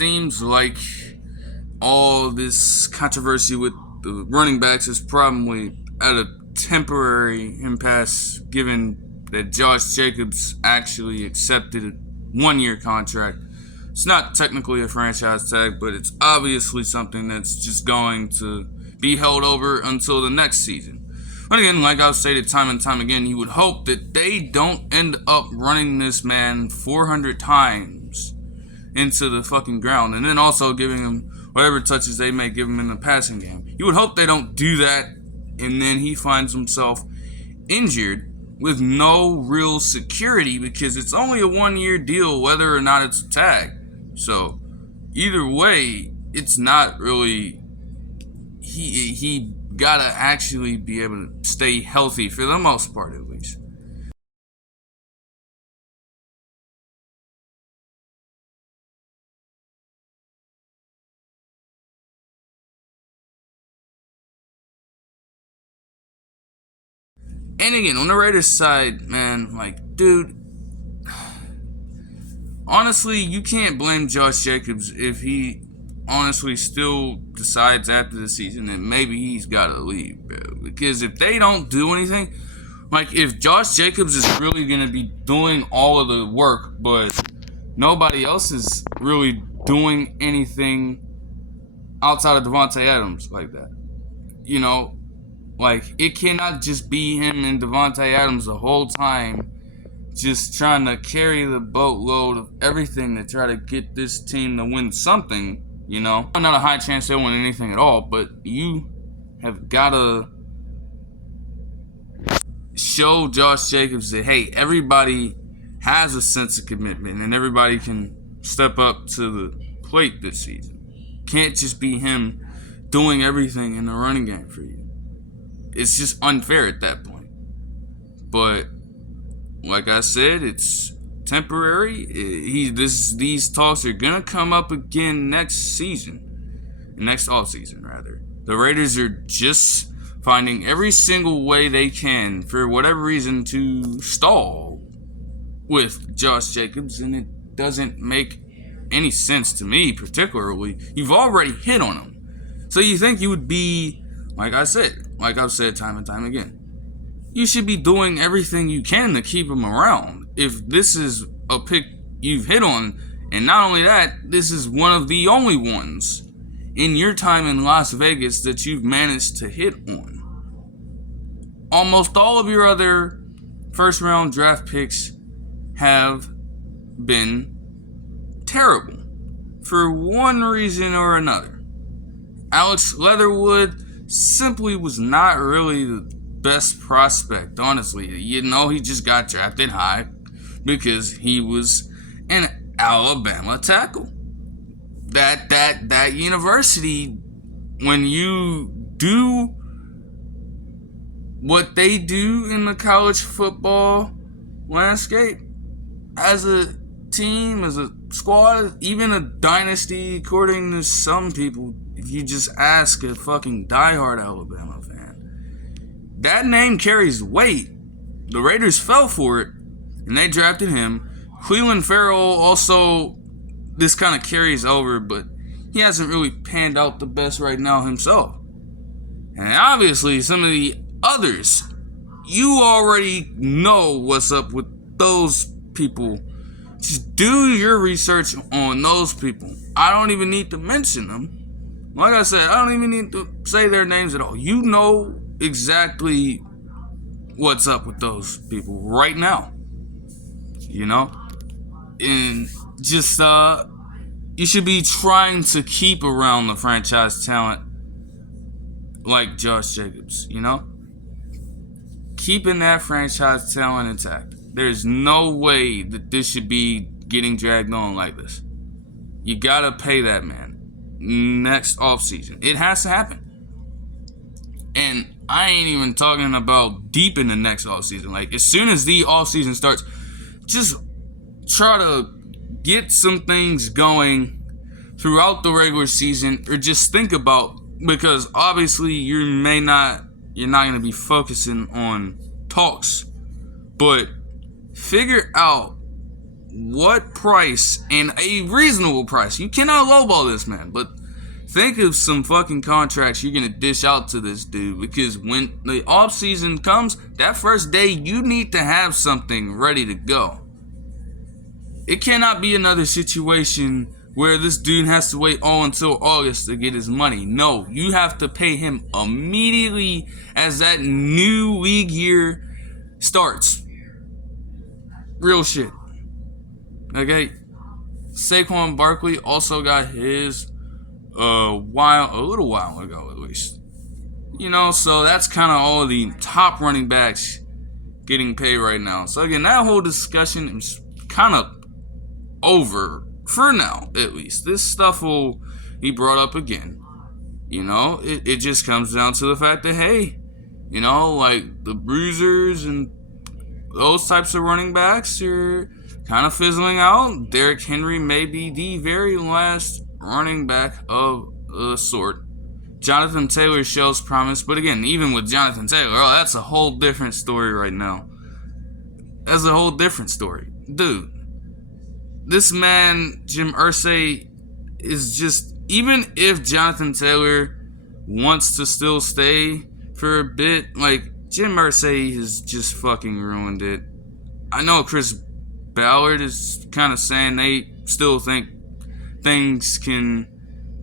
seems like all this controversy with the running backs is probably at a temporary impasse, given that Josh Jacobs actually accepted a 1-year contract. It's not technically a franchise tag, but it's obviously something that's just going to be held over until the next season. But again, like I've stated time and time again, you would hope that they don't end up running this man 400 times into the fucking ground, and then also giving him whatever touches they may give him in the passing game. You would hope they don't do that, and then he finds himself injured with no real security, because it's only a 1-year deal whether or not it's a tag. So either way, it's not really, he gotta actually be able to stay healthy for the most part, at least. And again, on the Raiders side, man, like, dude, honestly, you can't blame Josh Jacobs if he honestly still decides after the season that maybe he's got to leave, bro. Because if they don't do anything, like, if Josh Jacobs is really going to be doing all of the work, but nobody else is really doing anything outside of Devontae Adams like that, you know, like, it cannot just be him and Devontae Adams the whole time just trying to carry the boatload of everything to try to get this team to win something, you know. Not a high chance they'll win anything at all, but you have got to show Josh Jacobs that, hey, everybody has a sense of commitment and everybody can step up to the plate this season. Can't just be him doing everything in the running game for you. It's just unfair at that point. But like I said, it's temporary. These talks are gonna come up again next offseason rather. The Raiders are just finding every single way they can, for whatever reason, to stall with Josh Jacobs, and it doesn't make any sense to me particularly. You've already hit on him, so you think you would be, like I've said time and time again, you should be doing everything you can to keep him around. If this is a pick you've hit on, and not only that, this is one of the only ones in your time in Las Vegas that you've managed to hit on. Almost all of your other first round draft picks have been terrible for one reason or another. Alex Leatherwood simply was not really the best prospect, honestly. You know, he just got drafted high because he was an Alabama tackle. That university, when you do what they do in the college football landscape, as a team, as a squad, even a dynasty, according to some people, if you just ask a fucking diehard Alabama fan, that name carries weight. The Raiders fell for it, and they drafted him. Cleveland Farrell also, this kind of carries over, but he hasn't really panned out the best right now himself. And obviously, some of the others, you already know what's up with those people. Just do your research on those people. I don't even need to mention them. Like I said, I don't even need to say their names at all. You know exactly what's up with those people right now. You know? And just, you should be trying to keep around the franchise talent like Josh Jacobs, you know? Keeping that franchise talent intact. There's no way that this should be getting dragged on like this. You gotta pay that man next offseason. It has to happen. And I ain't even talking about deep in the next offseason. Like, as soon as the offseason starts, just try to get some things going throughout the regular season, or just think about, because obviously you're not going to be focusing on talks, but figure out what price, and a reasonable price. You cannot lowball this man, but think of some fucking contracts you're gonna dish out to this dude, because when the off season comes, that first day you need to have something ready to go. It cannot be another situation where this dude has to wait all until August to get his money. No, you have to pay him immediately as that new league year starts. Real shit. Okay? Saquon Barkley also got his a little while ago at least. So that's kind of all the top running backs getting paid right now. So again, that whole discussion is kind of over for now, at least. This stuff will be brought up again. It just comes down to the fact that, hey, like the bruisers and those types of running backs are kind of fizzling out. Derrick Henry may be the very last running back of the sort. Jonathan Taylor shows promise, but again, even with Jonathan Taylor, that's a whole different story right now. That's a whole different story. Dude, this man, Jim Irsay, is just, even if Jonathan Taylor wants to still stay for a bit, like, Jim Irsay has just fucking ruined it. I know Chris Ballard is kind of saying they still think things can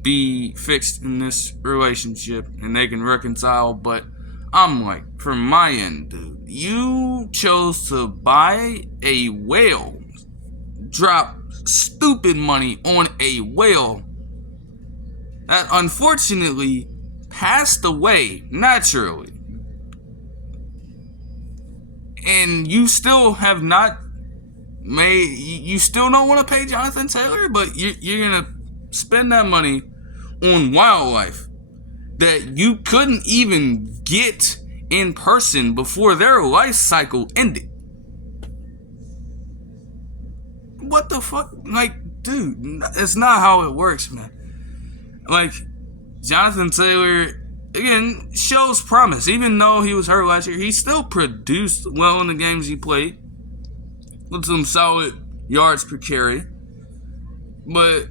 be fixed in this relationship and they can reconcile, but I'm like, from my end, dude, you chose to buy a whale, drop stupid money on a whale that unfortunately passed away naturally. And you still have not you still don't want to pay Jonathan Taylor, but you're going to spend that money on wildlife that you couldn't even get in person before their life cycle ended. What the fuck? Like, dude, it's not how it works, man. Like, Jonathan Taylor, again, shows promise. Even though he was hurt last year, he still produced well in the games he played, with some solid yards per carry. But,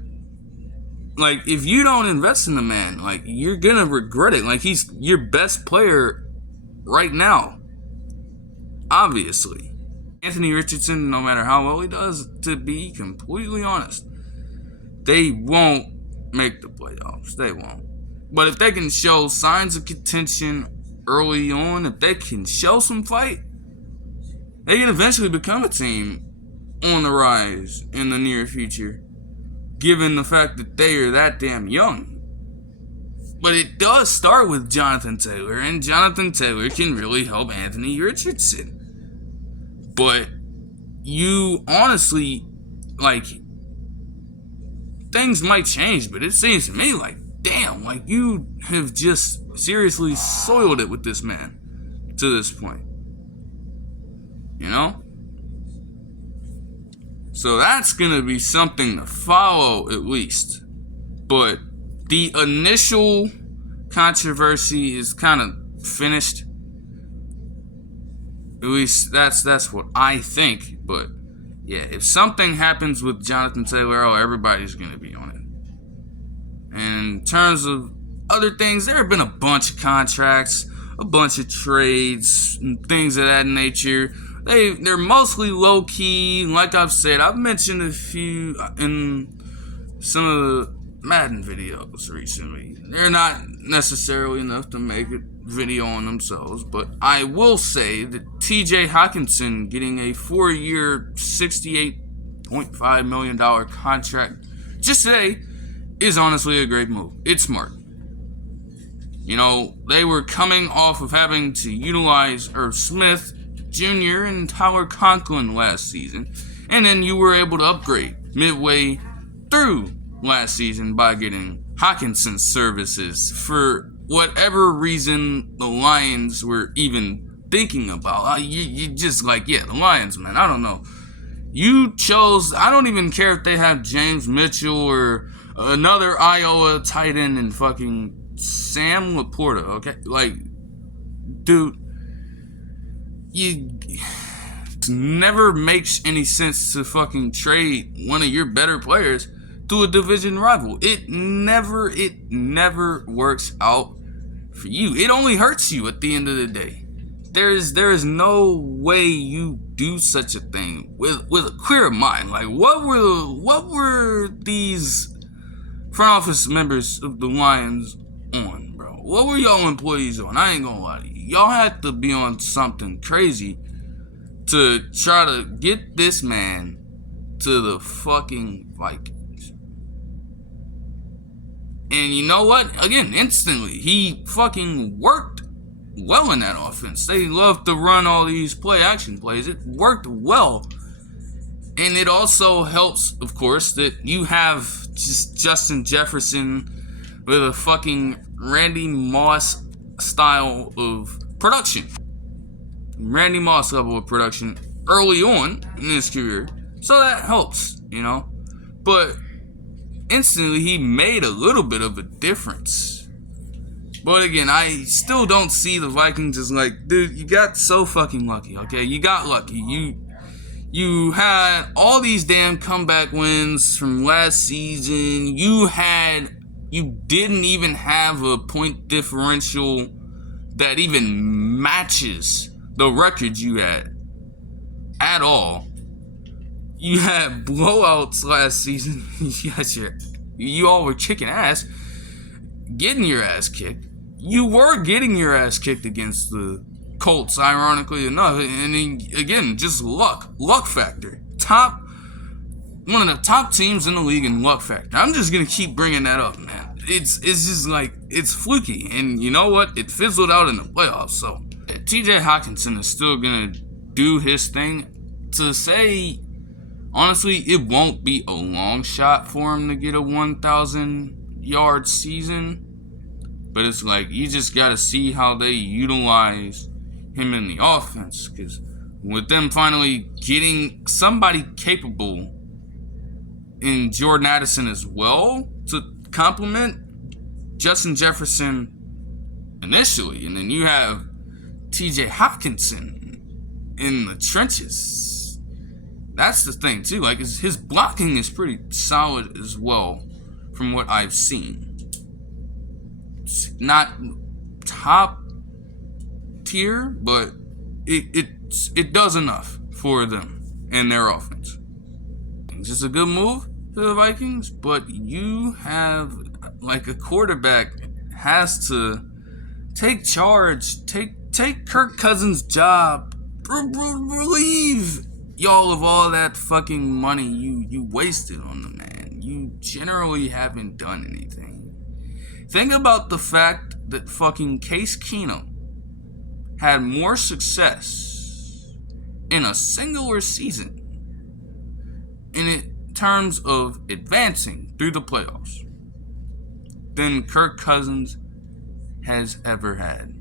like, if you don't invest in the man, like, you're gonna regret it. Like, he's your best player right now, obviously. Anthony Richardson, no matter how well he does, to be completely honest, they won't make the playoffs. They won't. But if they can show signs of contention early on, if they can show some fight, they can eventually become a team on the rise in the near future, given the fact that they are that damn young. But it does start with Jonathan Taylor, and Jonathan Taylor can really help Anthony Richardson. But you honestly, like, things might change, but it seems to me like, damn, like, you have just seriously soiled it with this man to this point. So that's going to be something to follow, at least. But the initial controversy is kind of finished. At least that's what I think. But yeah, if something happens with Jonathan Taylor, everybody's going to be on it. And in terms of other things, there have been a bunch of contracts, a bunch of trades, and things of that nature. They're mostly low-key. Like I've said, I've mentioned a few in some of the Madden videos recently. They're not necessarily enough to make a video on themselves, but I will say that TJ Hockenson getting a 4-year, $68.5 million contract just today is honestly a great move. It's smart. They were coming off of having to utilize Irv Smith Jr. and Tyler Conklin last season, and then you were able to upgrade midway through last season by getting Hockenson'S services for whatever reason the Lions were even thinking about. You just like, yeah, the Lions, man, I don't know. You chose, I don't even care if they have James Mitchell or another Iowa tight end and fucking Sam Laporta, okay? Like, dude, never makes any sense to fucking trade one of your better players to a division rival. It never works out for you. It only hurts you at the end of the day. There is no way you do such a thing with a clear mind. Like, what were these front office members of the Lions on, bro? What were y'all employees on? I ain't gonna lie to you. Y'all had to be on something crazy to try to get this man to the fucking Vikings. And you know what? Again, instantly, he fucking worked well in that offense. They love to run all these play-action plays. It worked well. And it also helps, of course, that you have just Justin Jefferson with a fucking Randy Moss style of production. Randy Moss level of production early on in his career. So that helps, you know. But instantly he made a little bit of a difference. But again, I still don't see the Vikings as like, dude, you got so fucking lucky, okay? You got lucky. You had all these damn comeback wins from last season. You didn't even have a point differential that even matches the record you had at all. You had blowouts last season. You all were kicking ass, getting your ass kicked. You were getting your ass kicked against the Colts, ironically enough. And then, again, just luck factor. One of the top teams in the league in luck factor. I'm just gonna keep bringing that up, man. It's just like, it's fluky, and you know what? It fizzled out in the playoffs. So TJ Hockenson is still gonna do his thing. To say, honestly, it won't be a long shot for him to get a 1,000-yard season. But it's like, you just gotta see how they utilize him in the offense. Because with them finally getting somebody capable in Jordan Addison as well to complement Justin Jefferson initially. And then you have TJ Hockenson in the trenches. That's the thing too. Like, his blocking is pretty solid as well from what I've seen. It's not top tier, but it does enough for them and their offense. It's just a good move for the Vikings, but you have, like, a quarterback has to take charge, take Kirk Cousins' job, relieve y'all of all that fucking money you wasted on the man. You generally haven't done anything. Think about the fact that fucking Case Keenum had more success in a singular season in terms of advancing through the playoffs than Kirk Cousins has ever had.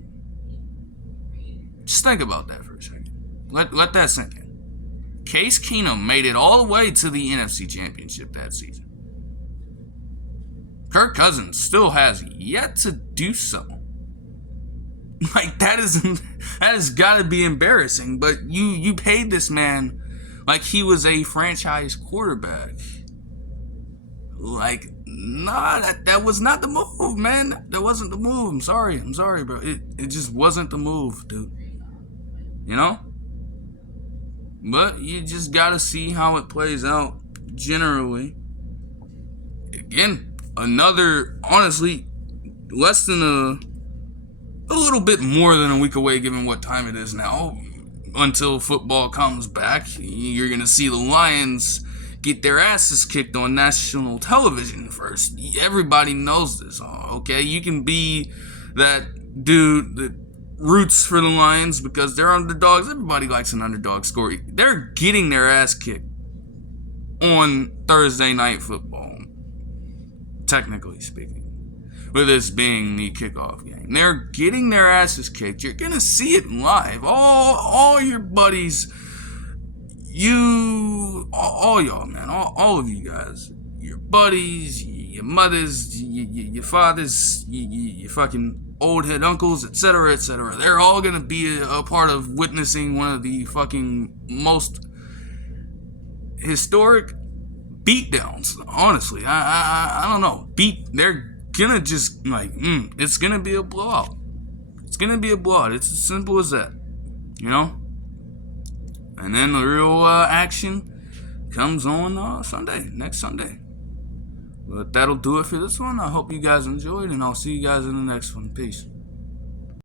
Just think about that for a second. Let that sink in. Case Keenum made it all the way to the NFC Championship that season. Kirk Cousins still has yet to do so. Like, that has got to be embarrassing. But you paid this man like he was a franchise quarterback. Like, nah, that was not the move, man. That wasn't the move. I'm sorry, bro. It just wasn't the move, dude. You know? But you just gotta see how it plays out generally. Again, honestly, less than a little bit more than a week away, given what time it is now, until football comes back. You're gonna see the Lions get their asses kicked on national television first. Everybody knows this, okay? You can be that dude that roots for the Lions because they're underdogs. Everybody likes an underdog story. They're getting their ass kicked on Thursday Night Football, technically speaking, with this being the kickoff game. They're getting their asses kicked. You're gonna see it live. All your buddies, all y'all, man, all of you guys, your buddies, your mothers, your fathers, your fucking old head uncles, etc., etc. They're all gonna be a part of witnessing one of the fucking most historic beatdowns. Honestly, I don't know. They're gonna just like, it's gonna be a blowout. It's gonna be a blowout. It's as simple as that, you know. And then the real action comes on Sunday, next Sunday. But that'll do it for this one. I hope you guys enjoyed, and I'll see you guys in the next one. Peace.